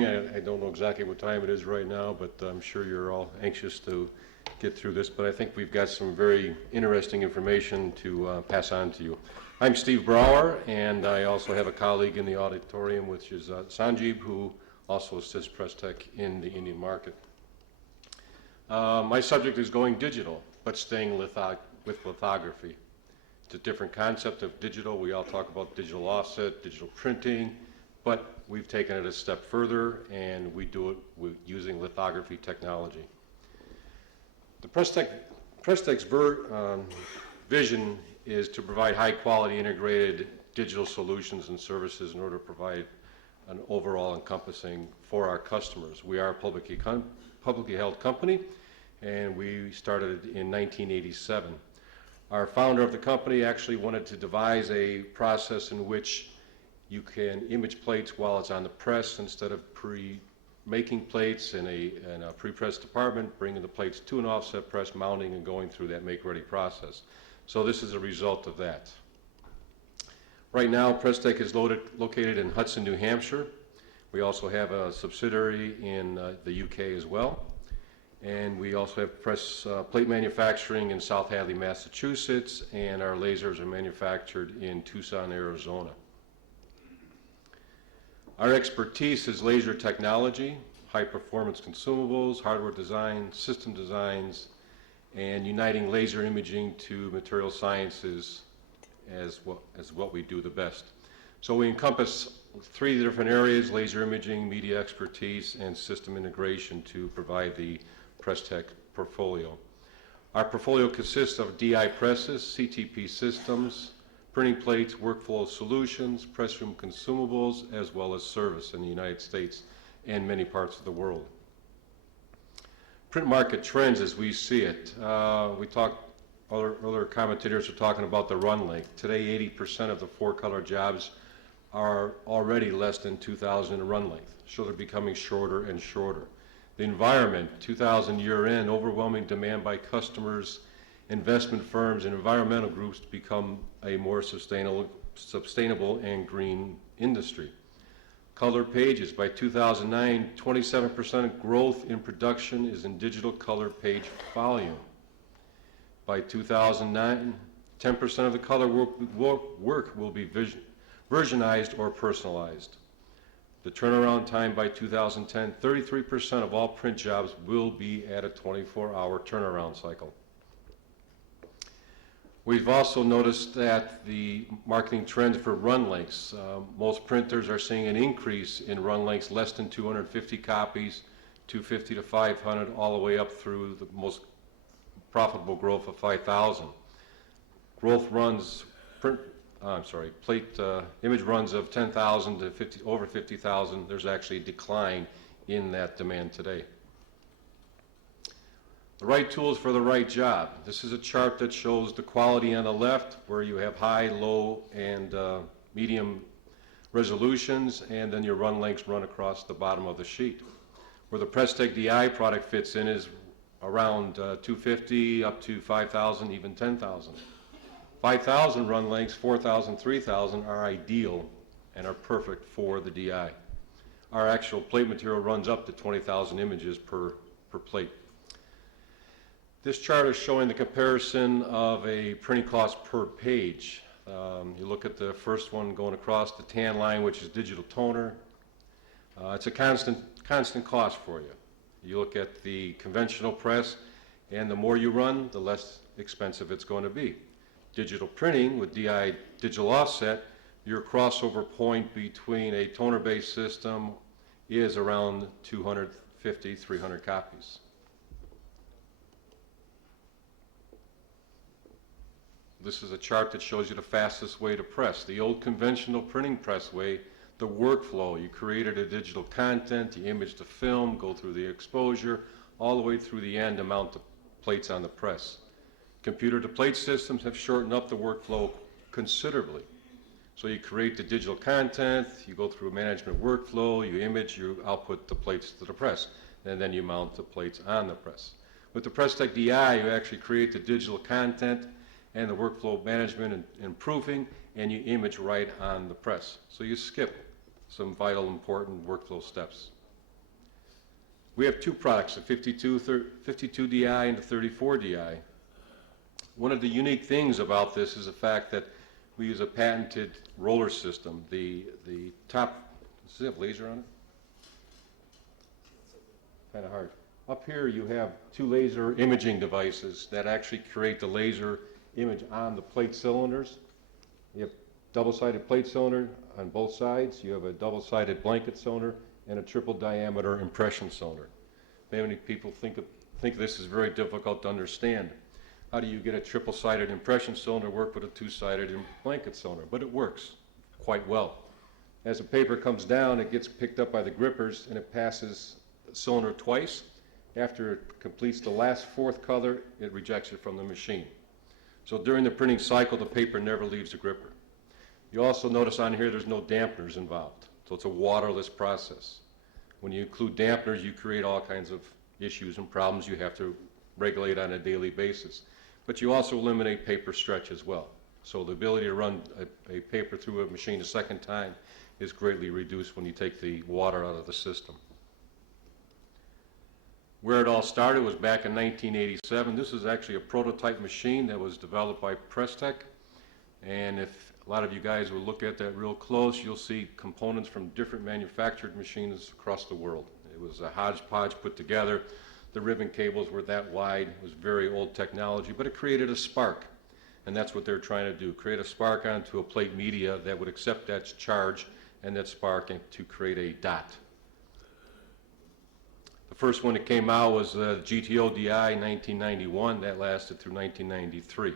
morning. I don't know exactly what time it is right now, but I'm sure you're all anxious to get through this, but I think we've got some very interesting information to pass on to you. I'm Steve Brower, and I also have a colleague in the auditorium, which is Sanjeev, who also assists Presstek in the Indian market. My subject is going digital, but staying with lithography. It's a different concept of digital. We all talk about digital offset, digital printing, but we've taken it a step further, and we do it using lithography technology. The Presstek's vision is to provide high-quality integrated digital solutions and services in order to provide an overall encompassing for our customers. We are a publicly held company, and we started in 1987. Our founder of the company actually wanted to devise a process in which you can image plates while it's on the press instead of making plates in a pre-press department, bringing the plates to an offset press, mounting, and going through that make-ready process. So this is a result of that. Right now, Presstek is located in Hudson, New Hampshire. We also have a subsidiary in the UK as well. And we also have plate manufacturing in South Hadley, Massachusetts, and our lasers are manufactured in Tucson, Arizona. Our expertise is laser technology, high-performance consumables, hardware design, system designs, and uniting laser imaging to material sciences as what we do the best. So we encompass 3 different areas: laser imaging, media expertise, and system integration to provide the Presstek portfolio. Our portfolio consists of DI presses, CTP systems, printing plates, workflow solutions, press room consumables, as well as service in the United States and many parts of the world. Print market trends as we see it. Other commentators are talking about the run length. Today, 80% of the 4-color jobs are already less than 2,000 in run length, so they're becoming shorter and shorter. The environment, 2,000 year in, overwhelming demand by customers, investment firms, and environmental groups to become a more sustainable and green industry. Color pages, by 2009, 27% growth in production is in digital color page volume. By 2009, 10% of the color work will be versionized or personalized. The turnaround time by 2010, 33% of all print jobs will be at a 24-hour turnaround cycle. We've also noticed that the marketing trends for run lengths. Most printers are seeing an increase in run lengths less than 250 copies, 250 to 500, all the way up through the most profitable growth of 5,000. Growth runs, image runs of 10,000 to over 50,000. There's actually a decline in that demand today. The right tools for the right job. This is a chart that shows the quality on the left, where you have high, low, and medium resolutions, and then your run lengths run across the bottom of the sheet. Where the Presstek DI product fits in is around 250 up to 5,000, even 10,000. 5,000 run lengths, 4,000, 3,000 are ideal and are perfect for the DI. Our actual plate material runs up to 20,000 images per plate. This chart is showing the comparison of a printing cost per page. You look at the first one going across the tan line, which is digital toner. It's a constant cost for you. You look at the conventional press, and the more you run, the less expensive it's going to be. Digital printing with DI digital offset, your crossover point between a toner-based system is around 250, 300 copies. This is a chart that shows you the fastest way to press. The old conventional printing press way, the workflow, you created a digital content, you image the film, go through the exposure, all the way through the end to mount the plates on the press. Computer-to-plate systems have shortened up the workflow considerably. So you create the digital content, you go through a management workflow, you image, you output the plates to the press, and then you mount the plates on the press. With the Presstek DI, you actually create the digital content and the workflow management and proofing, and you image right on the press. So you skip some vital, important workflow steps. We have two products, the 52DI and the 34DI. One of the unique things about this is the fact that we use a patented roller system. The top, does it have laser on it? Kind of hard. Up here you have two laser imaging devices that actually create the laser image on the plate cylinders. You have double-sided plate cylinder on both sides. You have a double-sided blanket cylinder and a triple diameter impression cylinder. Many people think this is very difficult to understand. How do you get a triple-sided impression cylinder work with a two-sided blanket cylinder? But it works quite well. As the paper comes down, it gets picked up by the grippers and it passes the cylinder twice. After it completes the last fourth color, it rejects it from the machine. So during the printing cycle, the paper never leaves the gripper. You also notice on here there's no dampeners involved, so it's a waterless process. When you include dampeners, you create all kinds of issues and problems you have to regulate on a daily basis. But you also eliminate paper stretch as well. So the ability to run a paper through a machine a second time is greatly reduced when you take the water out of the system. Where it all started was back in 1987. This is actually a prototype machine that was developed by Presstek. And if a lot of you guys will look at that real close, you'll see components from different manufactured machines across the world. It was a hodgepodge put together. The ribbon cables were that wide. It was very old technology, but it created a spark. And that's what they're trying to do, create a spark onto a plate media that would accept that charge and that spark and to create a dot. The first one that came out was the GTO DI in 1991. That lasted through 1993.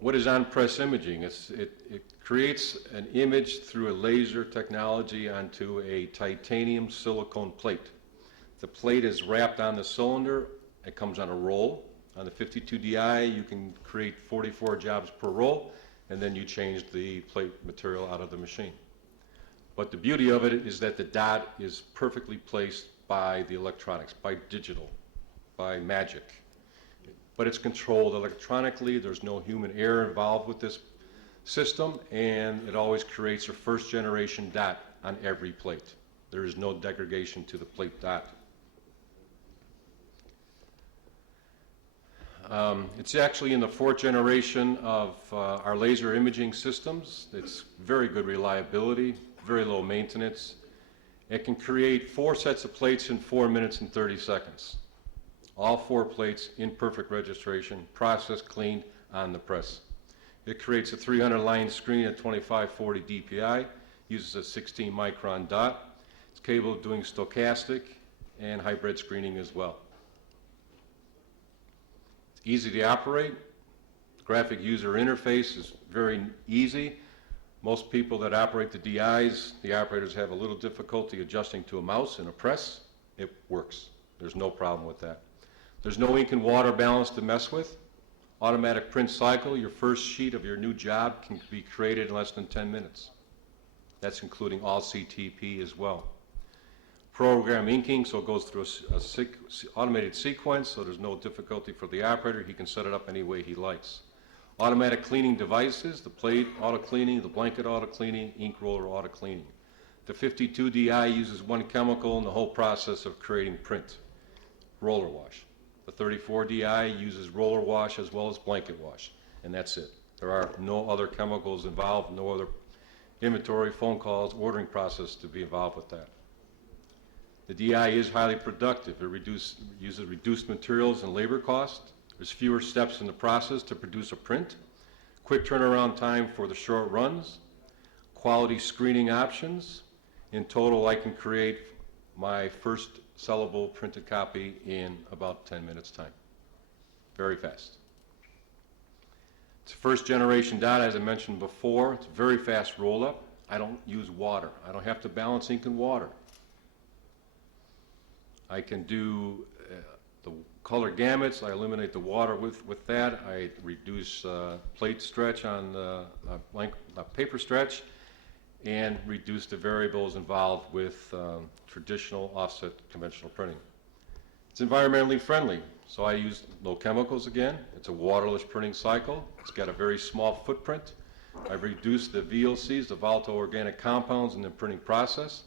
What is on-press imaging? It creates an image through a laser technology onto a titanium silicone plate. The plate is wrapped on the cylinder. It comes on a roll. On the 52DI, you can create 44 jobs per roll, and then you change the plate material out of the machine. But the beauty of it is that the dot is perfectly placed by the electronics, by digital, by magic. But it's controlled electronically. There's no human error involved with this system, and it always creates a first generation dot on every plate. There is no degradation to the plate dot. It's actually in the fourth generation of our laser imaging systems. It's very good reliability, very low maintenance. It can create 4 sets of plates in 4 minutes and 30 seconds. All 4 plates in perfect registration, processed, cleaned on the press. It creates a 300 line screen at 2540 DPI, uses a 16 micron dot. It's capable of doing stochastic and hybrid screening as well. It's easy to operate. The graphic user interface is very easy. Most people that operate the DIs, the operators have a little difficulty adjusting to a mouse and a press. It works. There's no problem with that. There's no ink and water balance to mess with. Automatic print cycle, your first sheet of your new job can be created in less than 10 minutes. That's including all CTP as well. Program inking, so it goes through a automated sequence, so there's no difficulty for the operator. He can set it up any way he likes. Automatic cleaning devices, the plate auto cleaning, the blanket auto cleaning, ink roller auto cleaning. The 52DI uses one chemical in the whole process of creating print, roller wash. The 34DI uses roller wash as well as blanket wash, and that's it. There are no other chemicals involved, no other inventory, phone calls, ordering process to be involved with that. The DI is highly productive. It uses reduced materials and labor cost. There's fewer steps in the process to produce a print. Quick turnaround time for the short runs. Quality screening options. In total, I can create my first sellable printed copy in about 10 minutes time. Very fast. It's a first generation dot, as I mentioned before. It's a very fast roll up. I don't use water. I don't have to balance ink and water. I can do the color gamuts. I eliminate the water with that. I reduce plate stretch on the paper stretch, and reduce the variables involved with traditional offset conventional printing. It's environmentally friendly, so I use no chemicals again. It's a waterless printing cycle. It's got a very small footprint. I've reduced the VOCs, the volatile organic compounds, in the printing process.